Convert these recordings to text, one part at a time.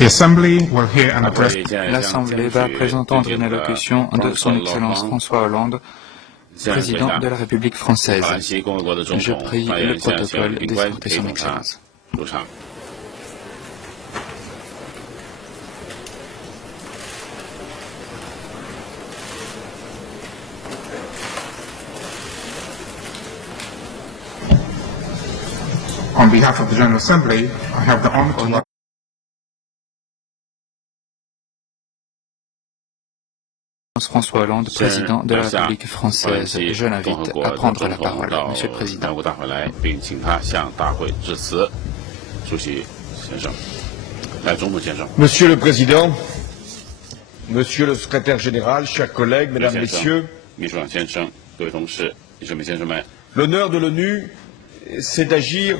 L'Assemblée va présenter une allocution de son Excellence François Hollande, président de la République française. Je prie le protocole d'escorter son Excellence. On behalf of the General Assembly, I have the honor to François Hollande, président de la République française. Je l'invite à prendre la parole, Monsieur le Président. Monsieur le Président, Monsieur le Secrétaire général, chers collègues, Mesdames, Messieurs, l'honneur de l'ONU, c'est d'agir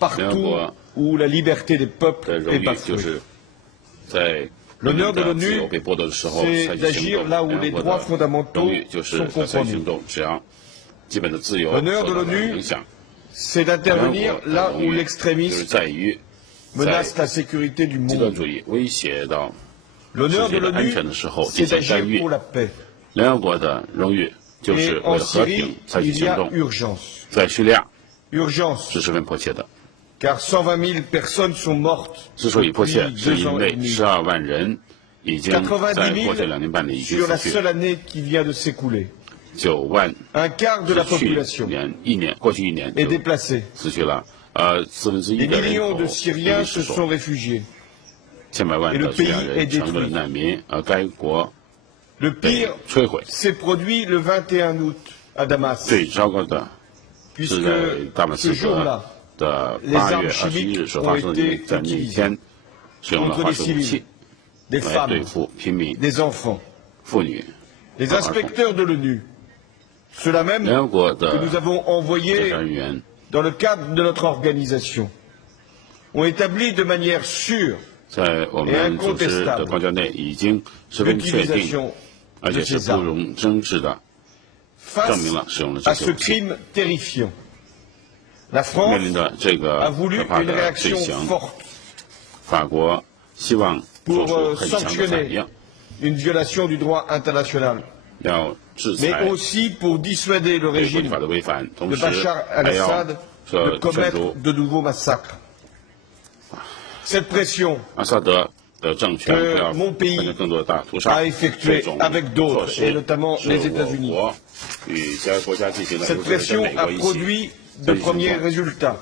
partout où la liberté des peuples est bafouée. L'honneur de l'ONU, c'est d'agir là où les droits fondamentaux sont compromis. L'honneur de l'ONU, c'est d'intervenir là où l'extrémisme menace la sécurité du monde. L'honneur de l'ONU, c'est d'agir pour la paix. Et en Syrie, il y a urgence. Urgence, car 120 000 personnes sont mortes depuis 2 ans et demi. 90 000 sur la seule année qui vient de s'écouler. Un quart de la population est déplacée. Des millions de Syriens se sont réfugiés. Et le pays est détruit. Le pire s'est produit le 21 août à Damas, puisque ce jour-là, les armes chimiques ont été utilisées contre des civils, des femmes, des enfants. Les inspecteurs de l'ONU, ceux-là même que nous avons envoyés dans le cadre de notre organisation, ont établi de manière sûre et incontestable l'utilisation de ces armes. Face à ce crime terrifiant, la France a voulu une réaction forte pour sanctionner une violation du droit international, mais aussi pour dissuader le régime de Bachar al-Assad de commettre de nouveaux massacres. Cette pression que mon pays a effectuée avec d'autres, et notamment les États-Unis, cette pression a produit de premiers résultats,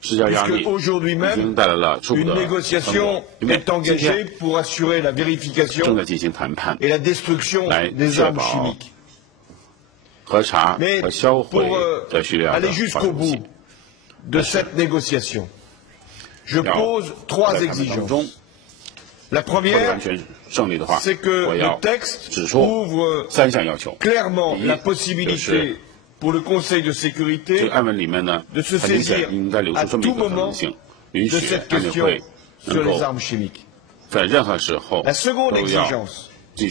puisque aujourd'hui même, une négociation est engagée pour assurer la vérification et la destruction des armes chimiques. Mais pour aller jusqu'au bout de cette négociation, je pose 3 exigences. La première, c'est que le texte ouvre clairement la possibilité pour le Conseil de sécurité de se saisir à tout moment de cette question sur les armes chimiques. La seconde exigence, c'est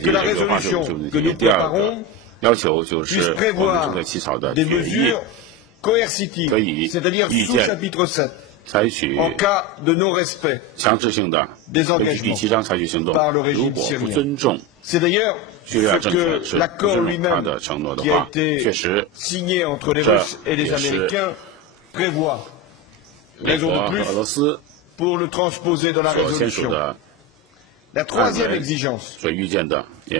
que la résolution que nous préparons puisse prévoir des mesures coercitives, c'est-à-dire sous chapitre 7, en cas de non-respect des engagements par le régime syrien. C'est d'ailleurs ce que l'accord lui-même, qui a été signé entre les Russes et les Américains, prévoit. Raison de plus pour le transposer dans la résolution. La troisième exigence,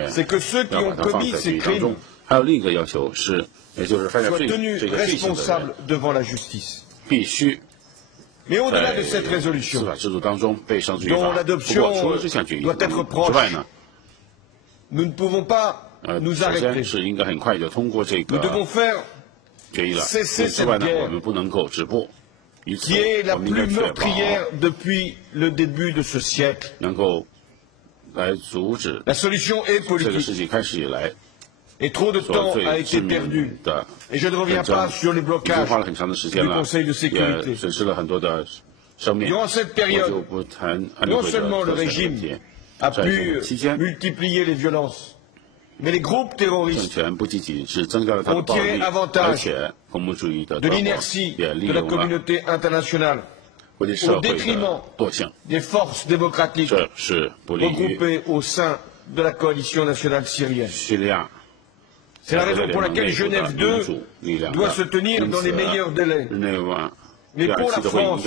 c'est que ceux qui ont commis ces crimes soient tenus responsables devant la justice. Mais au-delà de cette résolution, dont l'adoption doit être proche, nous ne pouvons pas nous arrêter. Nous devons faire cesser cette guerre, qui est la plus meurtrière depuis le début de ce siècle. La solution est politique. Et trop de temps a été perdu. Et je ne reviens pas sur les blocages du Conseil de sécurité. Durant cette période, non seulement le régime a pu multiplier les violences, mais les groupes terroristes ont tiré avantage de l'inertie de la communauté internationale au détriment des forces démocratiques regroupées au sein de la coalition nationale syrienne. C'est la raison pour laquelle Genève II doit se tenir dans les meilleurs délais. Mais pour la France,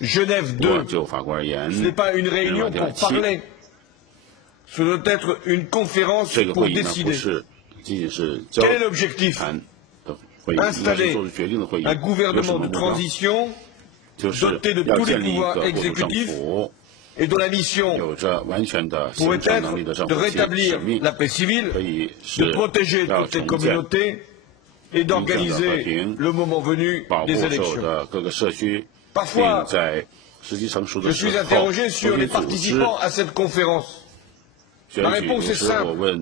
Genève II, ce n'est pas une réunion pour parler, ce doit être une conférence pour décider. Quel est l'objectif? Installer un gouvernement de transition doté de tous les pouvoirs exécutifs et dont la mission pourrait être de rétablir la paix civile, de protéger toutes les communautés et d'organiser, le moment venu, des élections. Parfois, je suis interrogé sur les participants à cette conférence. La réponse est simple.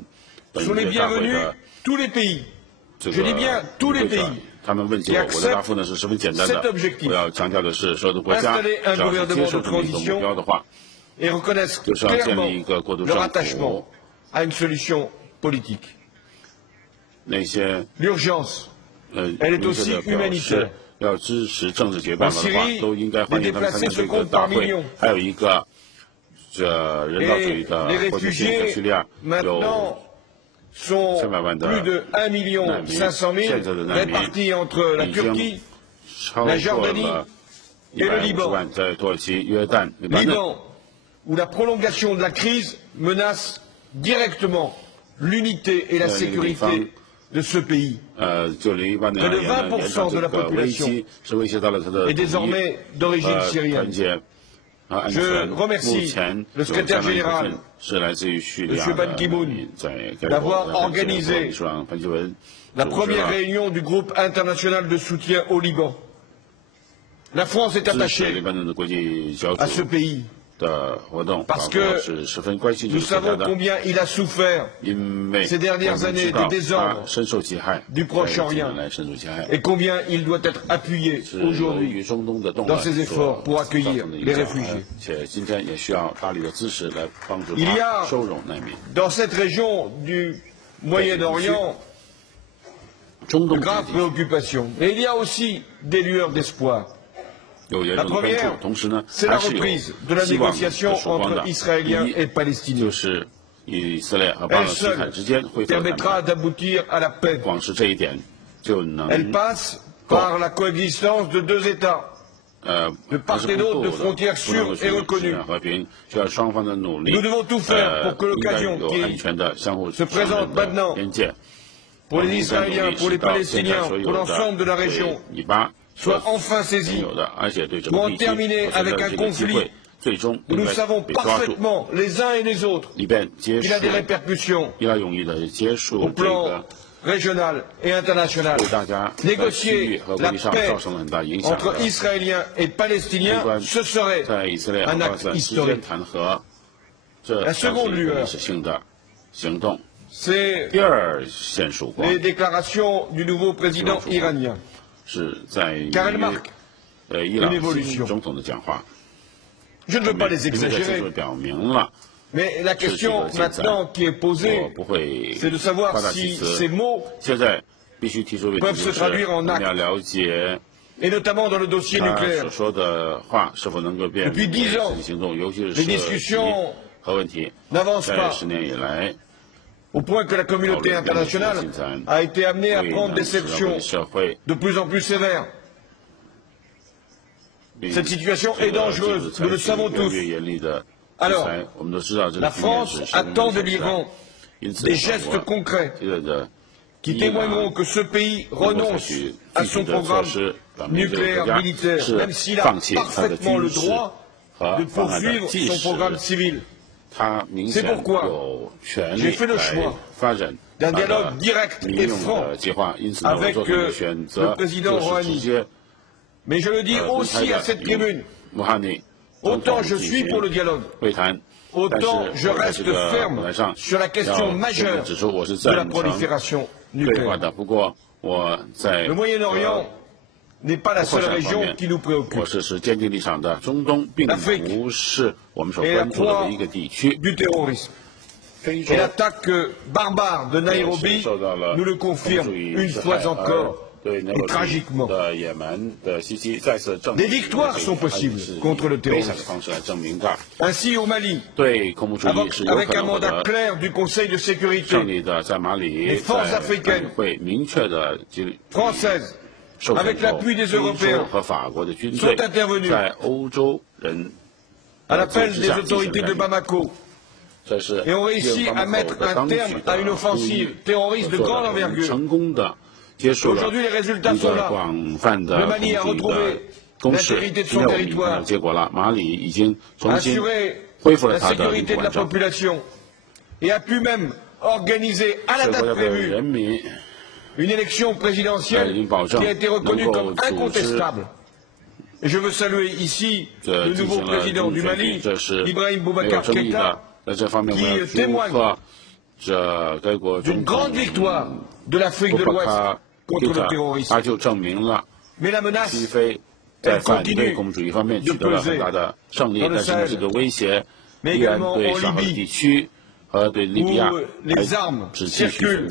Sont les bienvenus tous les pays. Je dis bien tous les pays qui acceptent cet objectif. Installer un gouvernement de transition et reconnaissent clairement leur attachement à une solution politique. L'urgence, elle est aussi humanitaire. En Syrie, les déplacés se comptent par millions. Et les réfugiés, maintenant, sont plus de 1 500 000 répartis entre la Turquie, la Jordanie et le Liban. Liban, où la prolongation de la crise menace directement l'unité et la sécurité de ce pays. Près de 20% de la population est désormais d'origine syrienne. Je remercie le secrétaire général, M. Ban Ki-moon, d'avoir organisé la première réunion du groupe international de soutien au Liban. La France est attachée à ce pays parce que nous savons combien il a souffert ces dernières années des désordres du Proche-Orient et combien il doit être appuyé aujourd'hui dans ses efforts pour accueillir les réfugiés. Il y a dans cette région du Moyen-Orient de graves préoccupations, mais il y a aussi des lueurs d'espoir. La première, c'est la reprise de la négociation entre Israéliens et Palestiniens. Elle seule permettra d'aboutir à la paix. Elle passe par la coexistence de deux États, de part et d'autre de frontières sûres et reconnues. Nous devons tout faire pour que l'occasion qui se présente maintenant pour les Israéliens, pour les Palestiniens, pour l'ensemble de la région, soit enfin saisie pour en terminer avec un conflit où nous savons parfaitement les uns et les autres qu'il a des répercussions au plan régional et international. Négocier la paix entre Israéliens et Palestiniens, ce serait un acte historique. La seconde lueur, c'est les déclarations du nouveau président iranien, car elles marquent une évolution. Je ne veux pas les exagérer, mais la question maintenant qui est posée, c'est de savoir si ces mots peuvent se traduire en actes, et notamment dans le dossier nucléaire. Depuis 10 ans, les discussions n'avancent pas, au point que la communauté internationale a été amenée à prendre des sanctions de plus en plus sévères. Cette situation est dangereuse, nous le savons tous. Alors, la France attend de l'Iran des gestes concrets qui témoigneront que ce pays renonce à son programme nucléaire militaire, même s'il a parfaitement le droit de poursuivre son programme civil. C'est pourquoi j'ai fait le choix d'un dialogue direct et franc avec le président Rouhani. Mais je le dis aussi à cette tribune, autant je suis pour le dialogue, autant je reste ferme sur la question majeure de la prolifération nucléaire. Le Moyen-Orient n'est pas la seule région qui nous préoccupe. L'Afrique est la proie du terrorisme. Et l'attaque barbare de Nairobi nous le confirme une fois encore. et tragiquement. Des victoires sont possibles contre le terrorisme. Ainsi, au Mali, avec un mandat clair du Conseil de sécurité, les forces africaines, françaises, avec l'appui des Européens, sont intervenus à l'appel des autorités de Bamako et ont réussi à mettre un terme à une offensive terroriste de grande envergure. Aujourd'hui, les résultats sont là. Le Mali a retrouvé l'intégrité de son territoire, a assuré la sécurité de la population et a pu même organiser à la date prévue une élection présidentielle qui a été reconnue comme incontestable. Et je veux saluer ici le nouveau président du Mali, Ibrahim Boubacar Keïta, qui témoigne d'une grande victoire de l'Afrique de l'Ouest contre le terrorisme. Mais la menace, elle continue de peser dans le Sahel, mais également en Libye, où les armes circulent,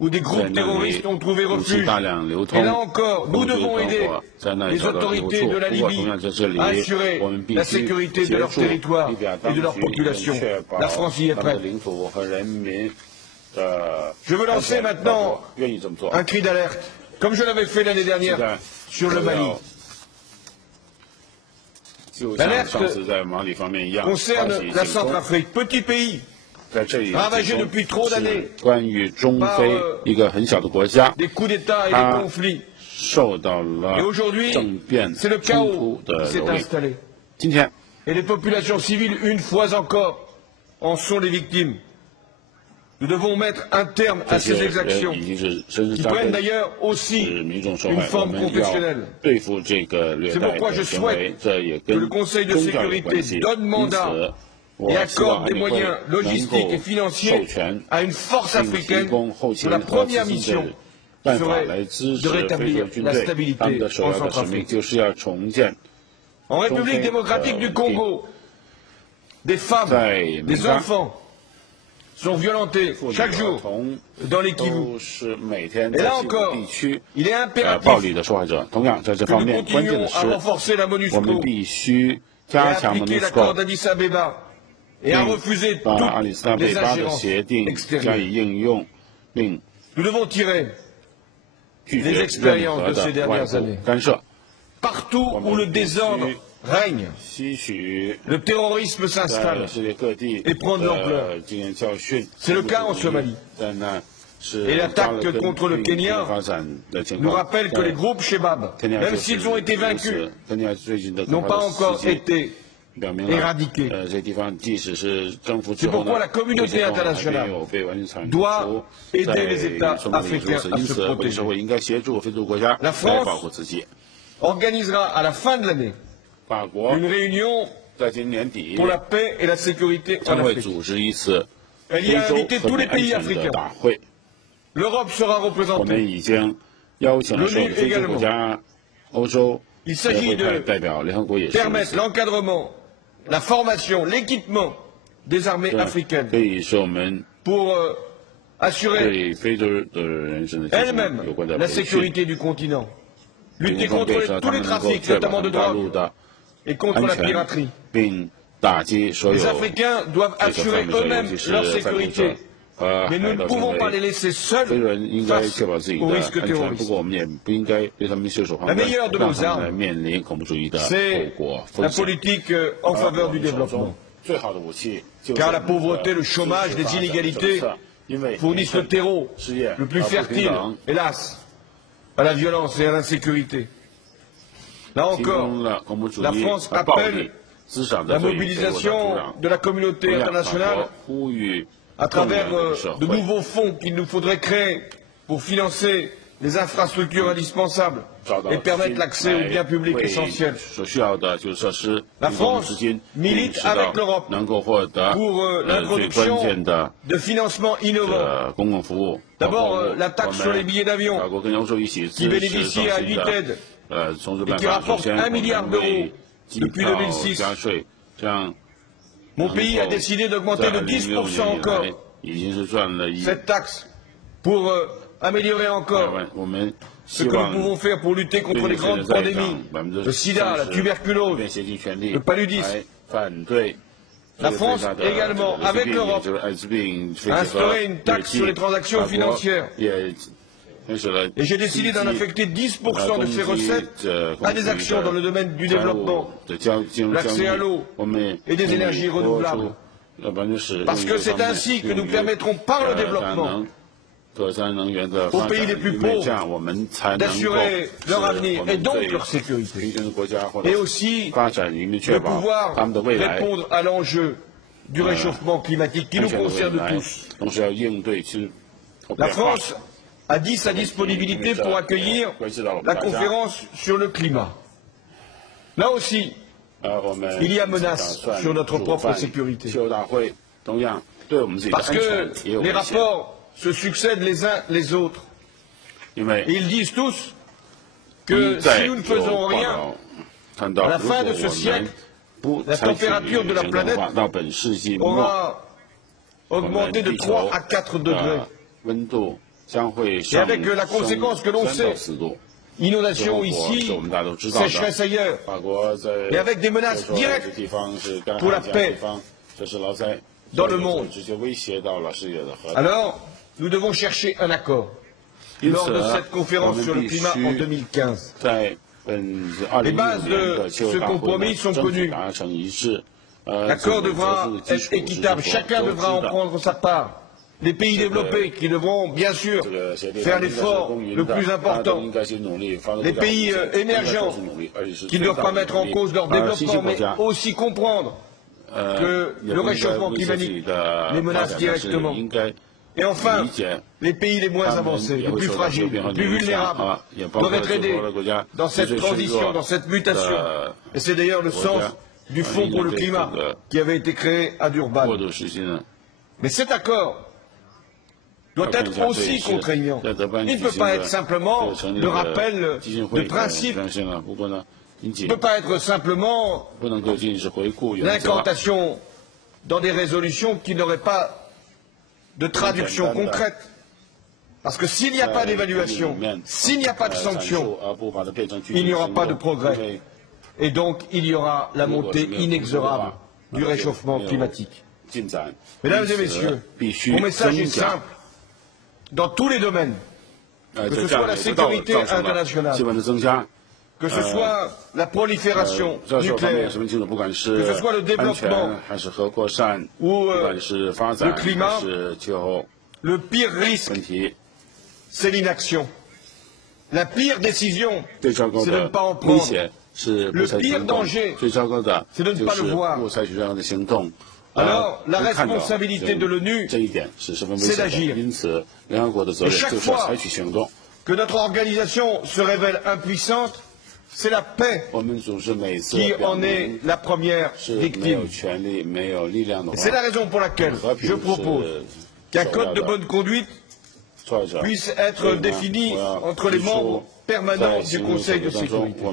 où des groupes terroristes ont trouvé refuge. Et là encore, nous devons aider les autorités de la Libye à assurer la sécurité de leur territoire et de leur population. La France y est prête. Je veux lancer maintenant un cri d'alerte, comme je l'avais fait l'année dernière sur le Mali. L'alerte concerne la Centrafrique, petit pays ravagé depuis trop d'années par des coups d'État et des conflits. Et aujourd'hui, c'est le chaos qui s'est installé. Et les populations civiles, une fois encore, en sont les victimes. Nous devons mettre un terme à ces exactions, qui prennent d'ailleurs aussi une forme confessionnelle. C'est pourquoi je souhaite que le Conseil de sécurité donne mandat et accorde des moyens logistiques et financiers à une force africaine dont la première mission serait de rétablir la stabilité en Centrafrique. En République démocratique du Congo, des femmes, des enfants sont violentés chaque jour dans les Kivu. Et là encore, il est impératif que nous continuions à renforcer la MONUSCO et à appliquer l'accord d'Addis Abeba et à refuser toutes les ingérences extérieures. Nous devons tirer les expériences de ces dernières années. Partout où le désordre règne, le terrorisme s'installe et prend de l'ampleur. C'est le cas en Somalie. Et l'attaque contre le Kenya nous rappelle que les groupes Shebab, même s'ils ont été vaincus, n'ont pas encore été éradiqués. C'est pourquoi la communauté internationale doit aider les États africains à se protéger. La France organisera à la fin de l'année une réunion pour la paix et la sécurité en Afrique. Elle y a invité tous les pays africains. L'Europe sera représentée. L'ONU également. Il s'agit de permettre l'encadrement, la formation, l'équipement des armées africaines pour assurer elles-mêmes la sécurité du continent, lutter contre tous les trafics, notamment de drogue, et contre la piraterie. Les Africains doivent assurer eux-mêmes leur sécurité, mais nous ne pouvons pas les laisser seuls face aux risques terroristes. La meilleure de nos armes, c'est la politique en faveur du développement. Car la pauvreté, le chômage, les inégalités fournissent le terreau le plus fertile, hélas, à la violence et à l'insécurité. Là encore, la France appelle la mobilisation de la communauté internationale à travers de nouveaux fonds qu'il nous faudrait créer pour financer les infrastructures indispensables et permettre l'accès aux biens publics essentiels. La France milite avec l'Europe pour l'introduction de financements innovants. D'abord, la taxe sur les billets d'avion, qui bénéficie à United et qui rapporte 1 milliard d'euros depuis 2006. Mon pays a décidé d'augmenter de 10% encore cette taxe pour améliorer encore ce que nous pouvons faire pour lutter contre les grandes pandémies, le sida, la tuberculose, le paludisme. La France également, avec l'Europe, a instauré une taxe sur les transactions financières. Et j'ai décidé d'en affecter 10% de ces recettes à des actions dans le domaine du développement, l'accès à l'eau et des énergies renouvelables. Parce que c'est ainsi que nous permettrons par le développement aux pays les plus pauvres d'assurer leur avenir et donc leur sécurité. Et aussi de pouvoir répondre à l'enjeu du réchauffement climatique qui nous concerne tous. La France a dit sa disponibilité pour accueillir la conférence sur le climat. Là aussi, il y a menace sur notre propre sécurité. Parce que les rapports se succèdent les uns les autres. Et ils disent tous que si nous ne faisons rien, à la fin de ce siècle, la température de la planète aura augmenté de 3 à 4 degrés. Et avec la conséquence que l'on sait, inondation ici, sécheresse ailleurs, et avec des menaces directes pour la paix dans le monde. Alors, nous devons chercher un accord. Lors de cette conférence sur le climat en 2015, les bases de ce compromis sont connues. L'accord devra être équitable, chacun devra en prendre sa part. Les pays développés qui devront bien sûr faire l'effort le plus important. Les pays émergents qui ne doivent pas mettre en cause leur développement, mais aussi comprendre que le réchauffement climatique les menace directement. Et enfin, les pays les moins avancés, les plus fragiles, les plus vulnérables, doivent être aidés dans cette transition, dans cette mutation. Et c'est d'ailleurs le sens du Fonds pour le climat qui avait été créé à Durban. Mais cet accord doit être aussi contraignant. Il ne peut pas être simplement le rappel de principes. Il ne peut pas être simplement l'incantation dans des résolutions qui n'auraient pas de traduction concrète. Parce que s'il n'y a pas d'évaluation, s'il n'y a pas de sanctions, il n'y aura pas de progrès. Et donc il y aura la montée inexorable du réchauffement climatique. Mesdames et messieurs, mon message est simple. Dans tous les domaines, que ce soit la sécurité internationale, que ce soit la prolifération nucléaire, que ce soit le développement ou le climat, le pire risque, c'est l'inaction. La pire décision, c'est de ne pas en prendre. Le pire danger, c'est de ne pas le voir. Alors, la responsabilité de l'ONU, c'est d'agir. Et chaque fois que notre organisation se révèle impuissante, c'est la paix qui en est la première victime. Et c'est la raison pour laquelle je propose qu'un code de bonne conduite puisse être défini entre les membres permanents du Conseil de sécurité.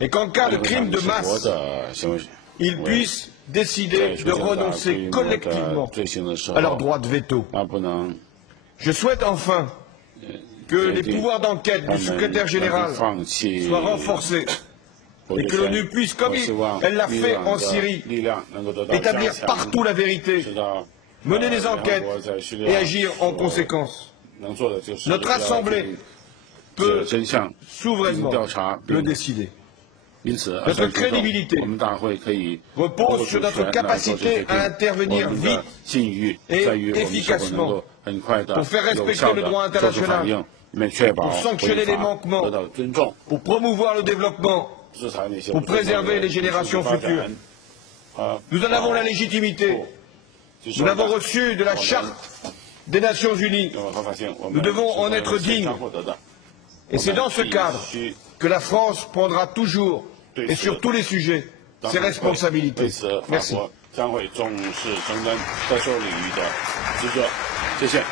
Et qu'en cas de crime de masse, ils puissent décider de renoncer collectivement à leur droit de veto. Je souhaite enfin que les pouvoirs d'enquête du secrétaire général soient renforcés et que l'ONU puisse, comme elle l'a fait en Syrie, établir partout la vérité, mener des enquêtes et agir en conséquence. Notre Assemblée peut souverainement le décider. Notre crédibilité repose sur notre capacité à intervenir vite et efficacement pour faire respecter le droit international, pour sanctionner les manquements, pour promouvoir le développement, pour préserver les générations futures. Nous en avons la légitimité. Nous l'avons reçue de la Charte des Nations Unies. Nous devons en être dignes. Et c'est dans ce cadre que la France prendra toujours et sur tous les sujets ses responsabilités. Merci. 将会重视承担在所领域的职责。谢谢。